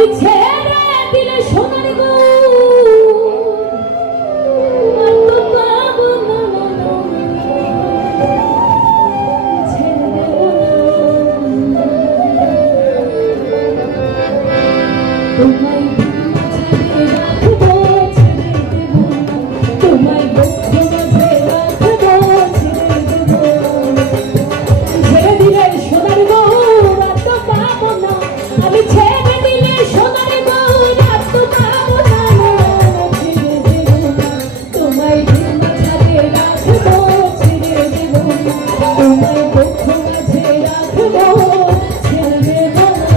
আমি ছেড়ে দিলে সোনার গো আর তো পাবো না, ছেড়ে দেবো না তোমায়, ছেড়ে রাখবো, ছেড়ে দেবো না তোমায়, বক্ষ মাঝে রাখবো, ছেড়ে দেবো ছেড়ে দিলে সোনার গো আর তো পাবো না, আমি ছেড়ে দিলে সোনার গো আর তো পাবো না, ছেড়ে দেবো না তোমায়, মাঝে রাখবো, ছেড়ে দেবো না তোমায়, বক্ষ মাঝে রাখবো, ছেড়ে দেবো না।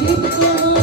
পীড়িত আমার